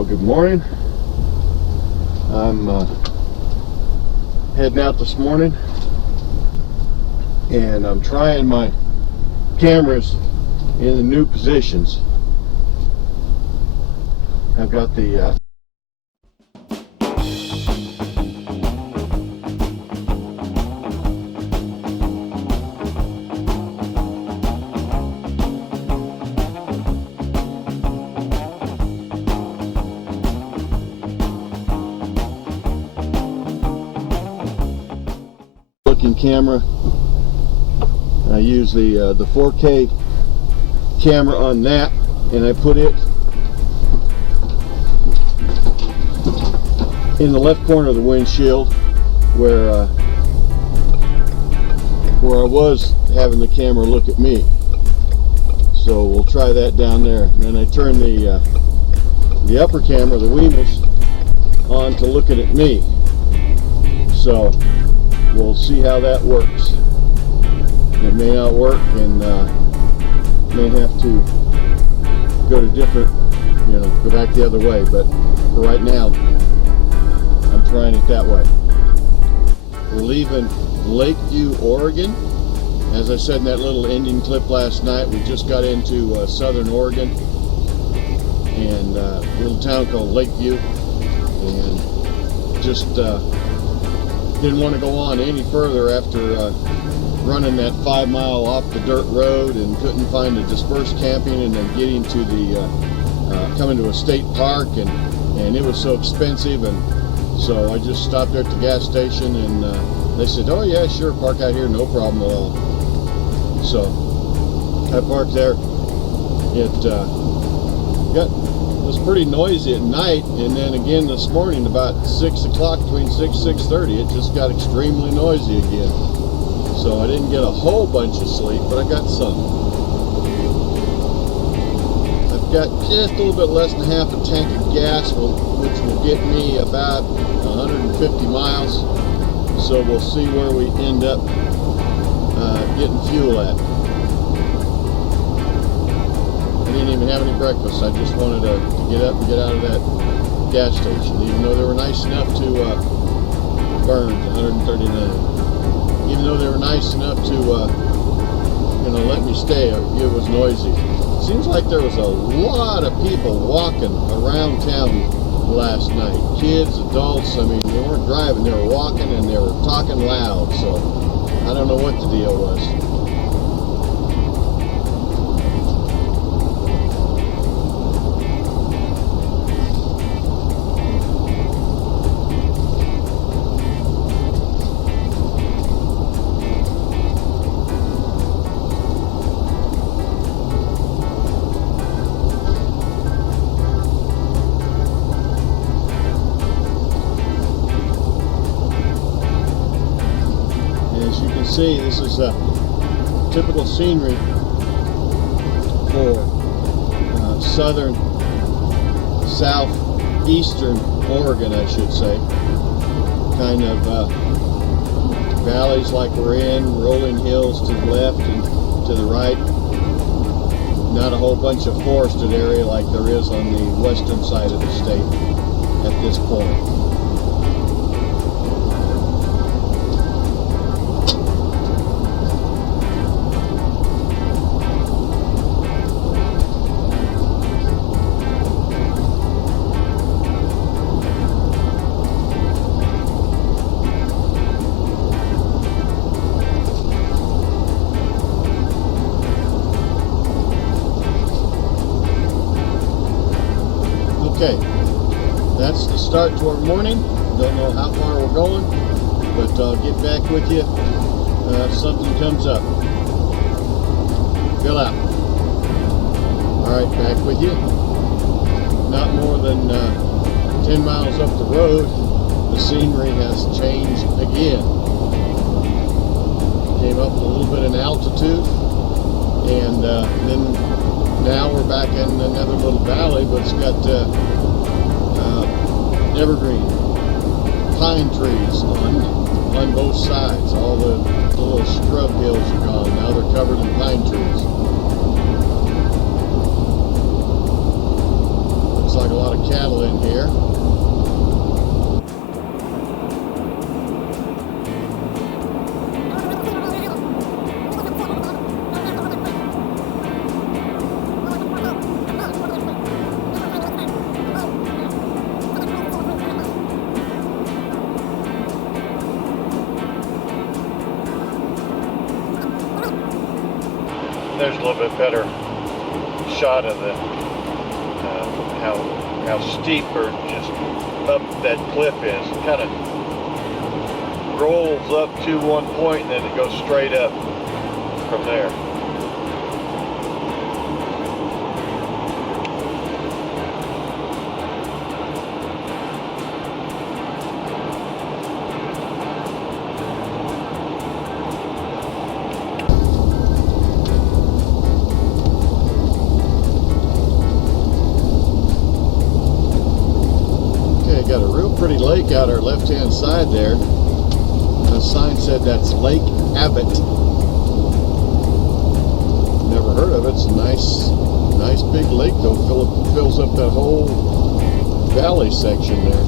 Well, good morning. I'm heading out this morning, and I'm trying my cameras in the new positions. I've got the looking camera. I use the 4K camera on that, and I put it in the left corner of the windshield where I was having the camera look at me. So we'll try that down there. And then I turn the upper camera, the Whemus, on to looking at me. So we'll see how that works. It may not work, and may have to go to different, go back the other way. But for right now, I'm trying it that way. We're leaving Lakeview, Oregon. As I said in that little ending clip last night, we just got into Southern Oregon, and a little town called Lakeview, and just didn't want to go on any further after running that 5 mile off the dirt road and couldn't find a dispersed camping, and then getting to the coming to a state park, and it was so expensive, and so I just stopped there at the gas station, and they said, oh yeah, sure, park out here, no problem at all. So I parked there. It was pretty noisy at night, and then again this morning about 6 o'clock, between 6:30, it just got extremely noisy again. So I didn't get a whole bunch of sleep, but I got some. I've got just a little bit less than half a tank of gas, which will get me about 150 miles. So we'll see where we end up getting fuel at. I didn't even have any breakfast. I just wanted to get up and get out of that gas station, even though they were nice enough to burn 139. Even though they were nice enough to let me stay, it was noisy. Seems like there was a lot of people walking around town last night. Kids, adults, I mean, they weren't driving, they were walking, and they were talking loud, so I don't know what the deal was. See, this is typical scenery for southern, southeastern Oregon, I should say. Kind of valleys like we're in, rolling hills to the left and to the right. Not a whole bunch of forested area like there is on the western side of the state at this point. Okay, that's the start to our morning. Don't know how far we're going, but I'll get back with you if something comes up. Fill out. Alright, back with you. Not more than 10 miles up the road, the scenery has changed again. Came up a little bit in altitude, and then now we're back in another little valley, but it's got evergreen pine trees on both sides. All the little scrub hills are gone. Now they're covered in pine trees. Looks like like a lot of cattle in here. There's a little bit better shot of the how steep or just up that cliff is. It kind of rolls up to one point and then it goes straight up from there. Got a real pretty lake out our left-hand side there. The sign said that's Lake Abbott. Never heard of it. It's a nice big lake though. Fills up that whole valley section there.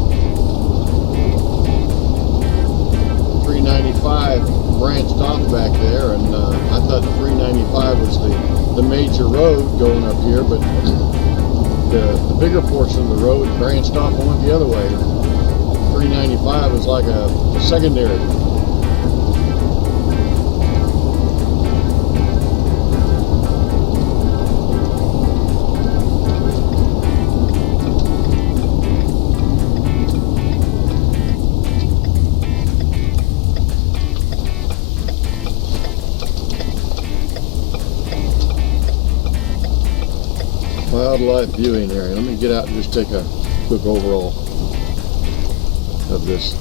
395 branched off back there, and I thought 395 was the major road going up here, but the bigger portion of the road branched off and went the other way. 395 is like a secondary. Wildlife viewing area. Let me get out and just take a quick overall of this.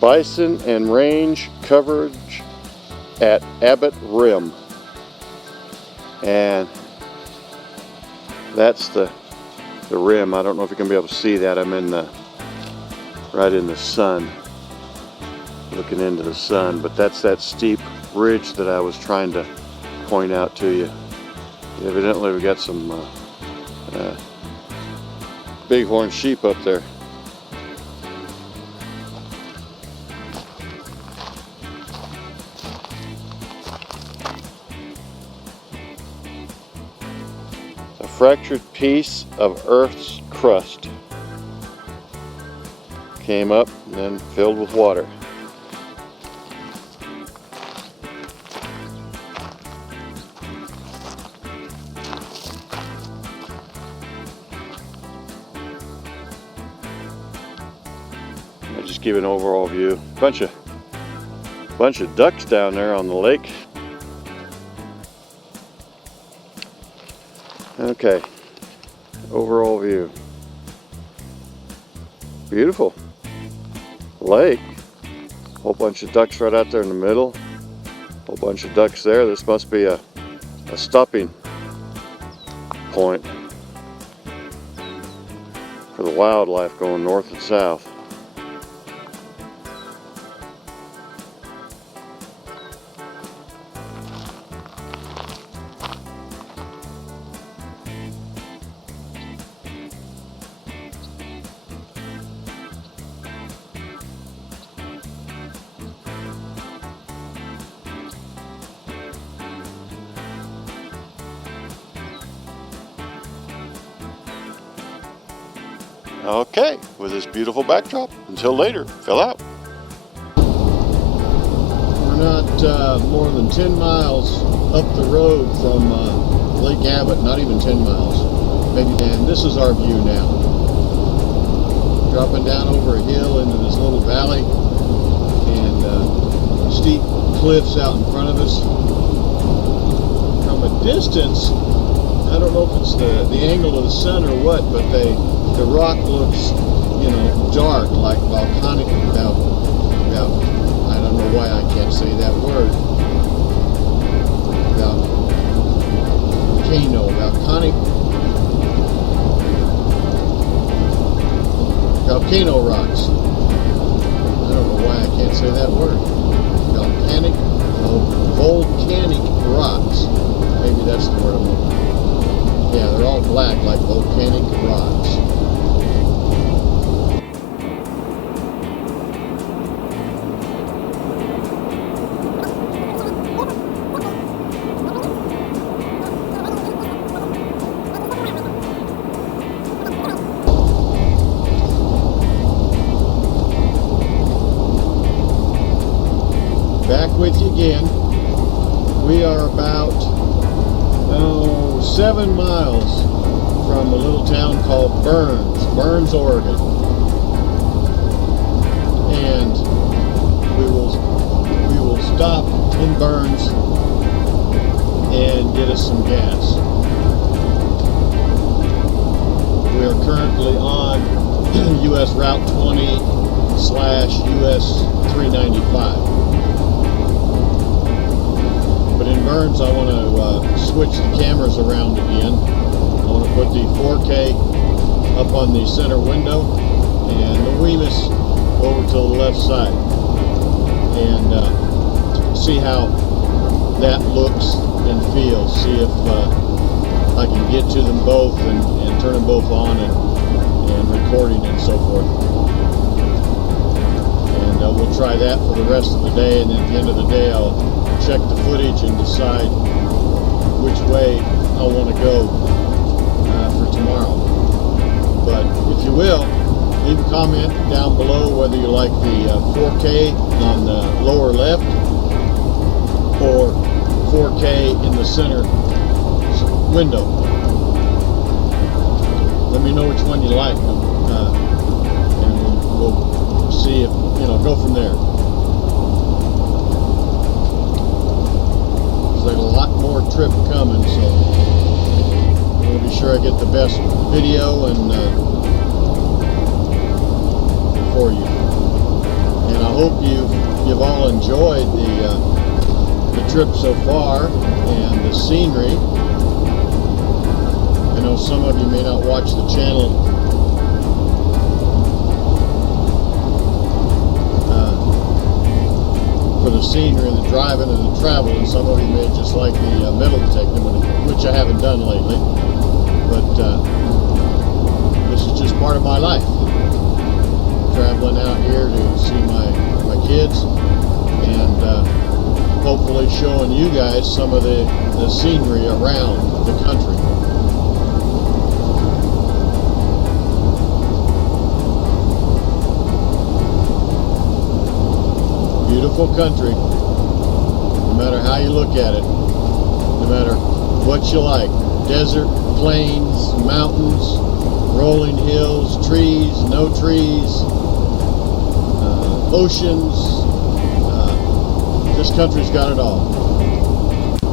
Bison and range coverage at Abbott Rim. And that's the rim. I don't know if you're going to be able to see that. I'm in right in the sun, looking into the sun, but that's that steep ridge that I was trying to point out to you. Evidently we got some bighorn sheep up there. A fractured piece of Earth's crust came up and then filled with water. Just give an overall view. Bunch of ducks down there on the lake. Okay, overall view. Beautiful lake. Whole bunch of ducks right out there in the middle. Whole bunch of ducks there. This must be a stopping point for the wildlife going north and south. Okay, with this beautiful backdrop, until later, fill out. We're not more than 10 miles up the road from Lake Abbott, not even 10 miles. Maybe, and this is our view now. Dropping down over a hill into this little valley, and steep cliffs out in front of us. From a distance, I don't know if it's the angle of the sun or what, but the rock looks, you know, dark, like volcanic, without, I don't know why I can't say that word, volcano rocks. I don't know why I can't say that word. Volcanic Back with you again. We are about 7 miles from a little town called Burns, Oregon. And we will stop in Burns and get us some gas. We are currently on US Route 20/US 395. But in Burns, I want to switch the cameras around again. I want to put the 4K up on the center window and the Whemus over to the left side, and see how that looks and feels. See if I can get to them both and turn them both on and recording and so forth. And we'll try that for the rest of the day, and then at the end of the day I'll check the footage and decide which way I want to go for tomorrow. But if you will, leave a comment down below whether you like the 4K on the lower left or 4K in the center window. Let me know which one you like, and we'll see if, go from there. There's like a lot more trip coming, so I'm going to be sure I get the best video and for you. And I hope you've all enjoyed the trip so far and the scenery. I know some of you may not watch the channel for the scenery and the driving and the travel, and some of you may just like the metal detecting, which I haven't done lately. But this is just part of my life. Traveling out here to see my kids, and hopefully showing you guys some of the scenery around the country. Beautiful country, no matter how you look at it, no matter what you like. Desert, plains, mountains, rolling hills, trees, no trees, oceans. This country's got it all.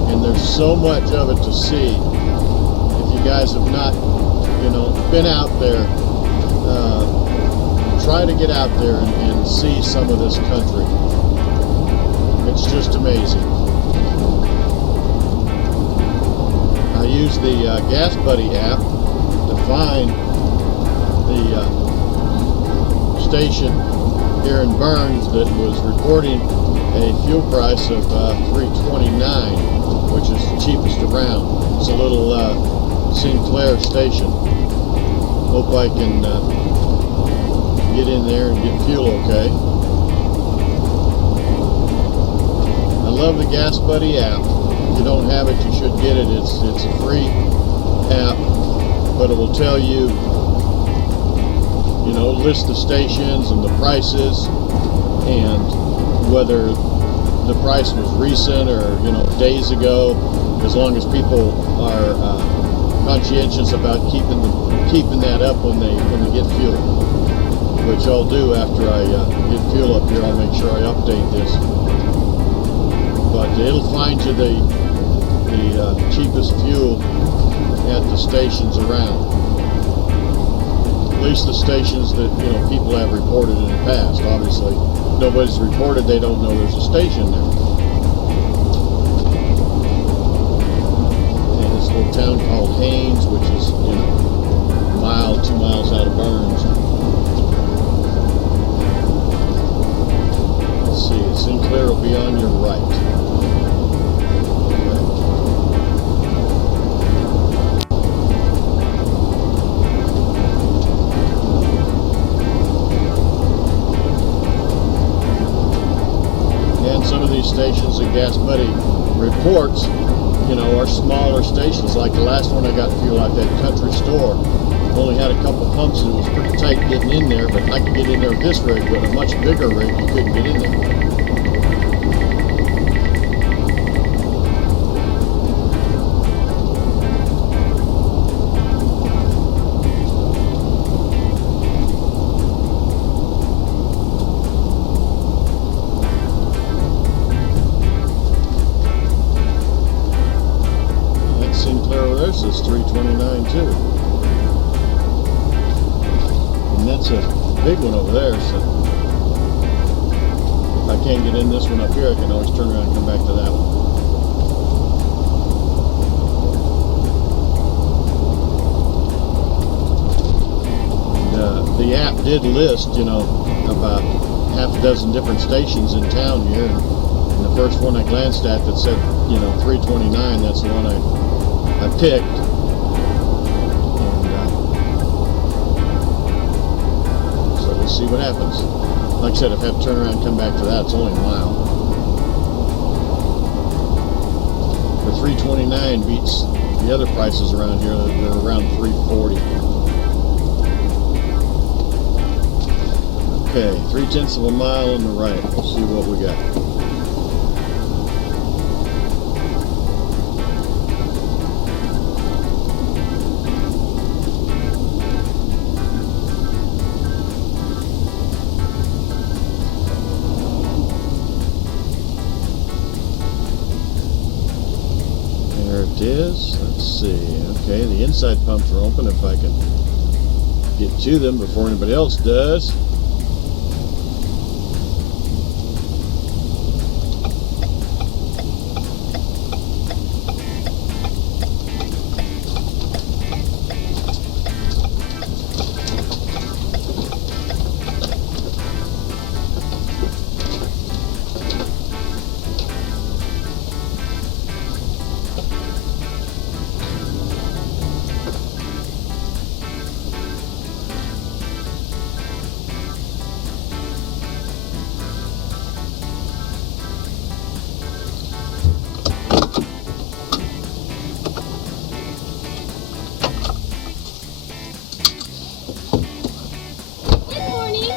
And there's so much of it to see. If you guys have not, been out there, try to get out there and see some of this country. It's just amazing. I use the Gas Buddy app to find the station here in Burns that was reporting a fuel price of $3.29, which is the cheapest around. It's a little Sinclair station. Hope I can get in there and get fuel okay. I love the Gas Buddy app. If you don't have it, you should get it. It's a free app, but it will tell you, list the stations and the prices, and whether the price was recent or days ago, as long as people are conscientious about keeping that up when they get fuel, which I'll do after I get fuel up here. I'll make sure I update this. But it'll find you the cheapest fuel at the stations around. At least the stations that people have reported in the past. Obviously, nobody's reported. They don't know there's a station there. And this little town called Haines, which is a mile, 2 miles out of Burns. Let's see. Sinclair will be on your right. Some of these stations that Gas Buddy reports, are smaller stations. Like the last one I got fuel at that country store, only had a couple pumps and it was pretty tight getting in there, but I could get in there with this rig, but a much bigger rig, you couldn't get in there. this 329 too. And that's a big one over there, so if I can't get in this one up here, I can always turn around and come back to that one. And, the app did list, you know, about half a dozen different stations in town here, and the first one I glanced at that said, you know, 329, that's the one I picked. And so we'll see what happens. Like I said, if I have to turn around and come back to that, it's only a mile. The 329 beats the other prices around here. They're around 340. Okay, 3/10 of a mile on the right. We'll see what we got. There it is. Let's see. Okay, the inside pumps are open if I can get to them before anybody else does.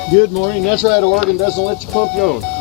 Good morning. That's right, Oregon doesn't let you pump your own.